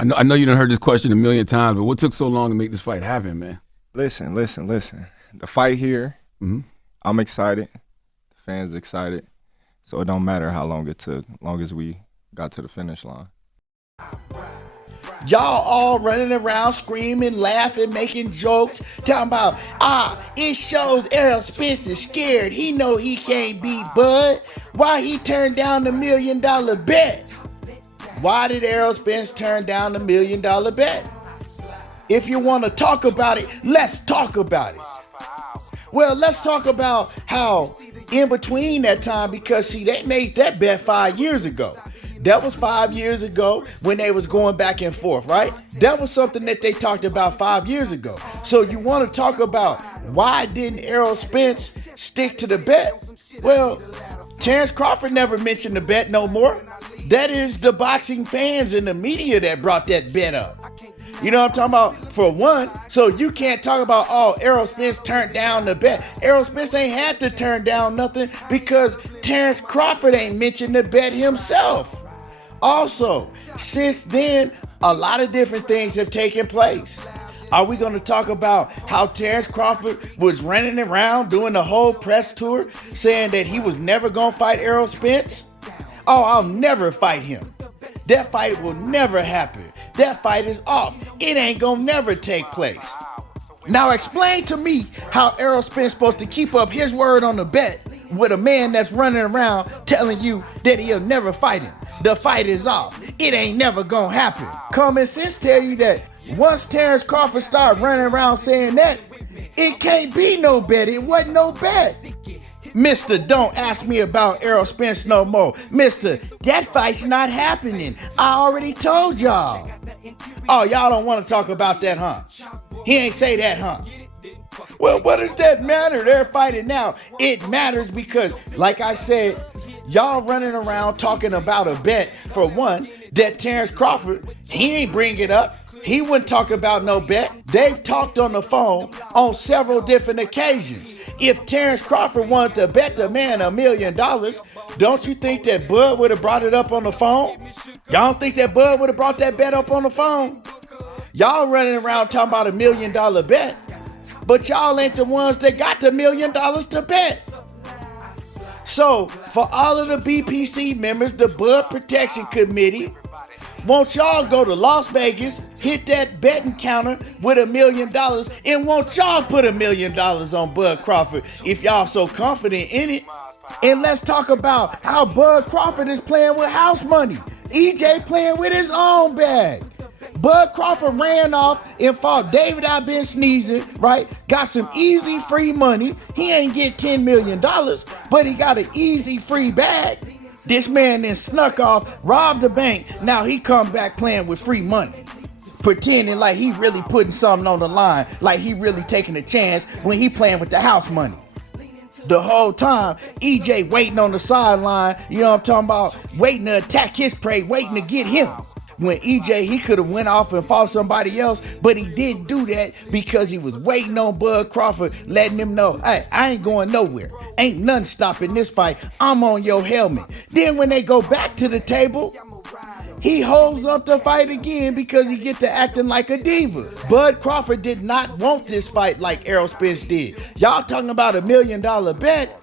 I know you done heard this question a million times, but what took so long to make this fight happen, man? Listen. The fight here, Mm-hmm. I'm excited. The fans excited. So it don't matter how long it took, as long as we got to the finish line. Y'all all running around screaming, laughing, making jokes, talking about, it shows Errol Spence is scared. He know he can't beat Bud. Why he turned down the $1 million bet? Why did Errol Spence turn down the $1 million bet? If you want to talk about it, let's talk about it. Well, let's talk about how in between that time, because see, they made that bet 5 years ago. That was 5 years ago when they was going back and forth, right? That was something that they talked about 5 years ago. So you want to talk about why didn't Errol Spence stick to the bet? Well, Terence Crawford never mentioned the bet no more. That is the boxing fans and the media that brought that bet up. You know what I'm talking about? For one, so you can't talk about, Errol Spence turned down the bet. Errol Spence ain't had to turn down nothing because Terence Crawford ain't mentioned the bet himself. Also, since then, a lot of different things have taken place. Are we going to talk about how Terence Crawford was running around doing the whole press tour saying that he was never going to fight Errol Spence? Oh, I'll never fight him. That fight will never happen. That fight is off. It ain't gonna never take place. Now explain to me how Errol Spence supposed to keep up his word on the bet with a man that's running around telling you that he'll never fight him. The fight is off. It ain't never gonna happen. Common sense tell you that once Terence Crawford started running around saying that, it can't be no bet. It wasn't no bet. Mr. Don't ask me about Errol Spence no more. Mr. That fight's not happening. I already told y'all. Oh, y'all don't want to talk about that, huh? He ain't say that, huh? Well, what does that matter? They're fighting now. It matters because, like I said, y'all running around talking about a bet, for one, that Terence Crawford, he ain't bring it up. He wouldn't talk about no bet. They've talked on the phone on several different occasions. If Terence Crawford wanted to bet the man $1 million, don't you think that Bud would have brought it up on the phone? Y'all don't think that Bud would have brought that bet up on the phone? Y'all running around talking about $1 million bet, but y'all ain't the ones that got the $1 million to bet. So, for all of the BPC members, the Bud Protection Committee, won't y'all go to Las Vegas, hit that betting counter with $1 million, and won't y'all put $1 million on Bud Crawford if y'all so confident in it? And let's talk about how Bud Crawford is playing with house money. EJ playing with his own bag. Bud Crawford ran off and fought David I Been Sneezing, right? Got some easy free money. He ain't get $10 million, but he got an easy free bag. This man then snuck off, robbed the bank. Now he come back playing with free money, pretending like he really putting something on the line, like he really taking a chance when he playing with the house money. The whole time, EJ waiting on the sideline, you know what I'm talking about, waiting to attack his prey, waiting to get him. When EJ, he could have went off and fought somebody else, but he didn't do that because he was waiting on Bud Crawford, letting him know, hey, I ain't going nowhere. Ain't nothing stopping this fight. I'm on your helmet. Then when they go back to the table, he holds up the fight again because he get to acting like a diva. Bud Crawford did not want this fight like Errol Spence did. Y'all talking about $1 million bet?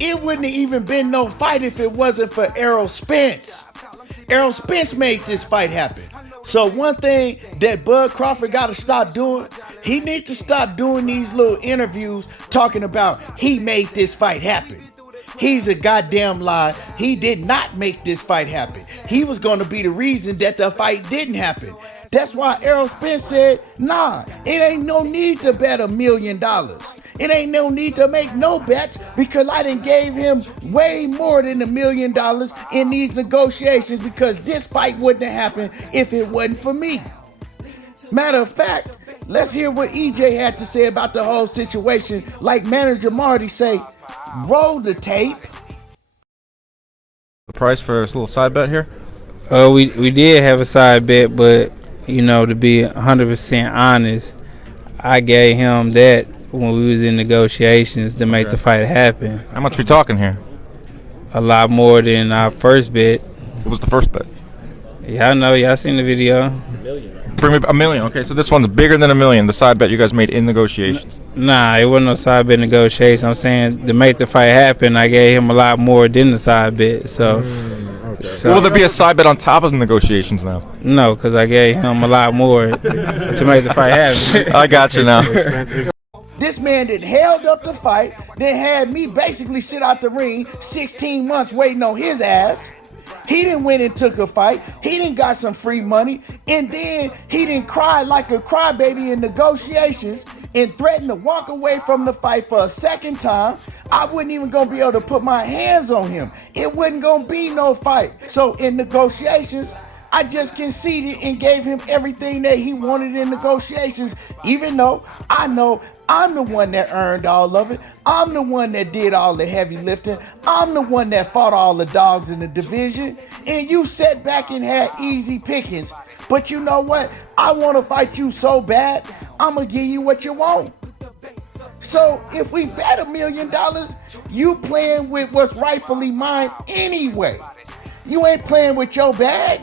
It wouldn't have even been no fight if it wasn't for Errol Spence. Errol Spence made this fight happen. So one thing that Bud Crawford got to stop doing, he needs to stop doing these little interviews talking about he made this fight happen. He's a goddamn lie. He did not make this fight happen. He was going to be the reason that the fight didn't happen. That's why Errol Spence said, nah, it ain't no need to bet $1 million. It ain't no need to make no bets because I done gave him way more than $1 million in these negotiations because this fight wouldn't have happened if it wasn't for me. Matter of fact, let's hear what EJ had to say about the whole situation. Like manager Marty say, roll the tape. The price for this little side bet here? We did have a side bet, but you know, to be 100% honest, I gave him that when we was in negotiations to make the fight happen. How much we talking here? A lot more than our first bet. What was the first bet? Y'all know, y'all seen the video. Bring me $1 million. Okay, so this one's bigger than $1 million. The side bet you guys made in negotiations. Nah, it wasn't no side bet negotiation. I'm saying to make the fight happen, I gave him a lot more than the side bet. So Will there be a side bet on top of the negotiations now? no, because I gave him a lot more to make the fight happen. I got you now. This man that held up the fight, then had me basically sit out the ring 16 months waiting on his ass. He done went and took a fight. He done got some free money. And then he done cried like a crybaby in negotiations and threatened to walk away from the fight for a second time. I wasn't even gonna be able to put my hands on him. It wasn't gonna be no fight. So in negotiations, I just conceded and gave him everything that he wanted in negotiations, even though I know I'm the one that earned all of it. I'm the one that did all the heavy lifting. I'm the one that fought all the dogs in the division. And you sat back and had easy pickings. But you know what? I want to fight you so bad, I'm going to give you what you want. So if we bet $1 million, you playing with what's rightfully mine anyway. You ain't playing with your bag.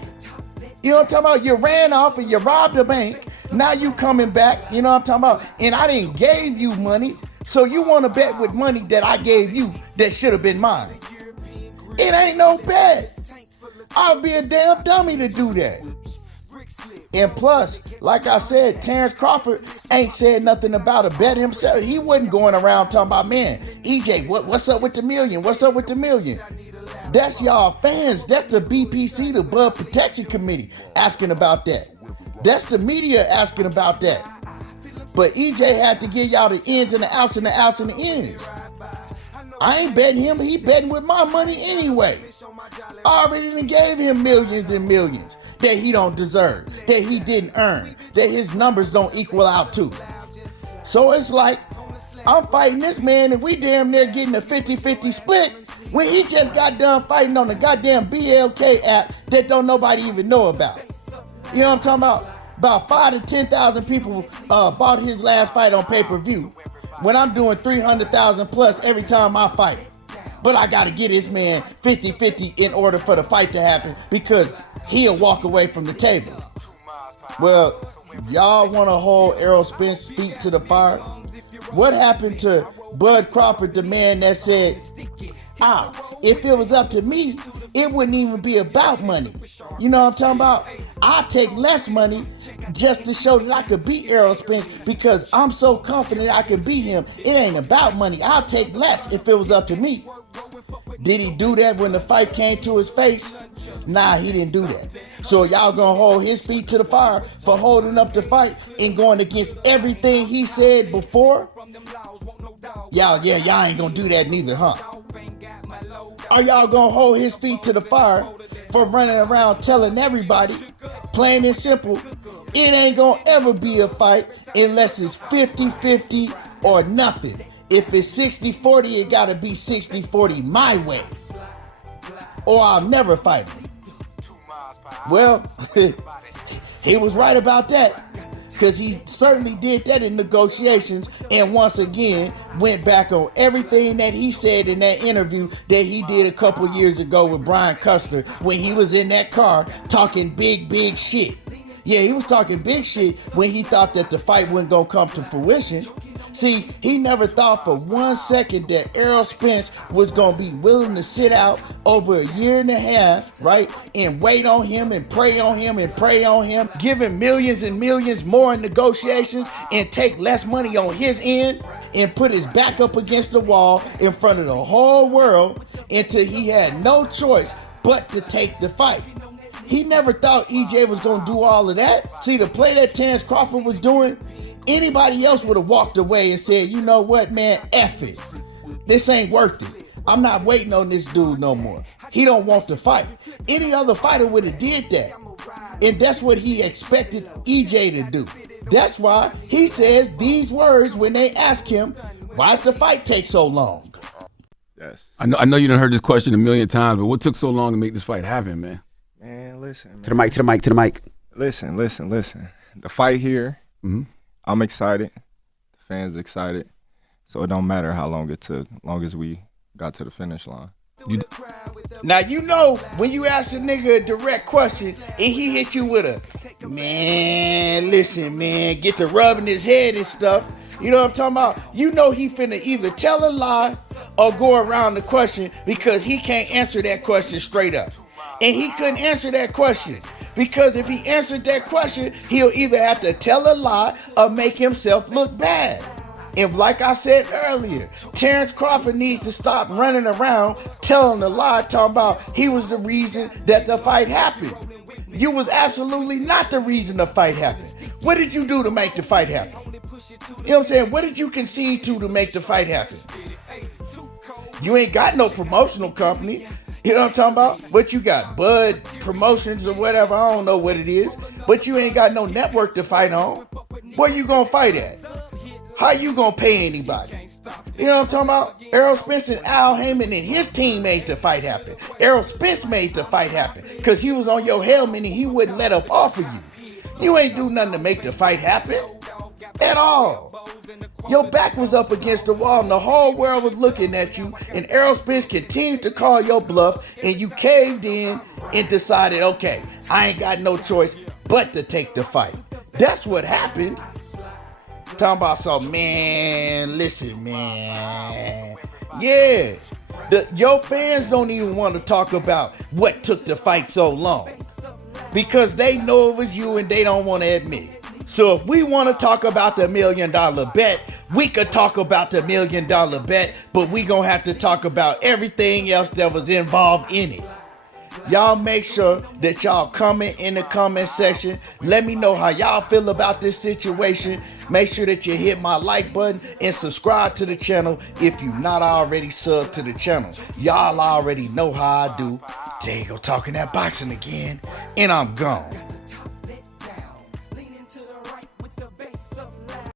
You know what I'm talking about? You ran off and you robbed the bank. Now you coming back, you know what I'm talking about? And I didn't gave you money, so you want to bet with money that I gave you that should have been mine. It ain't no bet. I'll be a damn dummy to do that. And plus, like I said, Terence Crawford ain't said nothing about a bet himself. He wasn't going around talking about, man, EJ, what's up with the million? What's up with the million? That's y'all fans. That's the BPC, the Blood Protection Committee, asking about that. That's the media asking about that. But EJ had to give y'all the ins and the outs and the outs and the ins. I ain't betting him. He betting with my money anyway. I already done gave him millions and millions that he don't deserve, that he didn't earn, that his numbers don't equal out to. So it's like, I'm fighting this man and we damn near getting a 50-50 split when he just got done fighting on the goddamn BLK app that don't nobody even know about. You know what I'm talking about? About 5,000 to 10,000 people bought his last fight on pay-per-view when I'm doing 300,000 plus every time I fight. But I gotta get this man 50-50 in order for the fight to happen because he'll walk away from the table. Well, y'all wanna hold Errol Spence's feet to the fire? What happened to Bud Crawford, the man that said, if it was up to me, it wouldn't even be about money. You know what I'm talking about? I'll take less money just to show that I could beat Errol Spence because I'm so confident I can beat him. It ain't about money. I'll take less if it was up to me. Did he do that when the fight came to his face? Nah, he didn't do that. So y'all gonna hold his feet to the fire for holding up the fight and going against everything he said before? Y'all ain't gonna do that neither, huh? Are y'all gonna hold his feet to the fire for running around telling everybody, plain and simple, it ain't gonna ever be a fight unless it's 50-50 or nothing. If it's 60-40, it gotta be 60-40 my way, or I'll never fight him. Well, he was right about that. Because he certainly did that in negotiations and once again went back on everything that he said in that interview that he did a couple years ago with Brian Custer when he was in that car talking big shit. Yeah, he was talking big shit when he thought that the fight wasn't going to come to fruition. See, he never thought for 1 second that Errol Spence was going to be willing to sit out over a year and a half, right? And wait on him and pray on him and pray on him, give him millions and millions more in negotiations and take less money on his end and put his back up against the wall in front of the whole world until he had no choice but to take the fight. He never thought EJ was going to do all of that. See, the play that Terence Crawford was doing, anybody else would have walked away and said, you know what, man, F it. This ain't worth it. I'm not waiting on this dude no more. He don't want to fight. Any other fighter would have did that. And that's what he expected EJ to do. That's why he says these words when they ask him, why did the fight take so long? Yes. I know you done heard this question a million times, but what took so long to make this fight happen, man? Man, listen. Man. To the mic. Listen. The fight here, I'm excited. The fans excited. So it don't matter how long it took, as long as we got to the finish line. Now, you know, when you ask a nigga a direct question and he hit you with a, man, listen, man, get to rubbing his head and stuff. You know what I'm talking about? You know he finna either tell a lie or go around the question because he can't answer that question straight up. And he couldn't answer that question because if he answered that question, he'll either have to tell a lie or make himself look bad. And like I said earlier, Terence Crawford needs to stop running around telling a lie, talking about he was the reason that the fight happened. You was absolutely not the reason the fight happened. What did you do to make the fight happen? You know what I'm saying? What did you concede to make the fight happen? You ain't got no promotional company. You know what I'm talking about? What you got? Bud Promotions or whatever. I don't know what it is. But you ain't got no network to fight on. Where you gonna fight at? How you gonna pay anybody? You know what I'm talking about? Errol Spence and Al Heyman and his team made the fight happen. Errol Spence made the fight happen because he was on your helmet and he wouldn't let up off of you. You ain't do nothing to make the fight happen at all. Your back was up against the wall and the whole world was looking at you, and Errol Spence continued to call your bluff, and you caved in and decided, okay, I ain't got no choice but to take the fight. That's what happened. Talking about some, man, listen, man. Yeah, your fans don't even want to talk about what took the fight so long because they know it was you and they don't want to admit it. So if we want to talk about the $1 million bet, we could talk about the $1 million bet, but we gonna have to talk about everything else that was involved in it. Y'all make sure that y'all comment in the comment section. Let me know how y'all feel about this situation. Make sure that you hit my like button and subscribe to the channel if you're not already subbed to the channel. Y'all already know how I do. There you go, talking that boxing again, and I'm gone.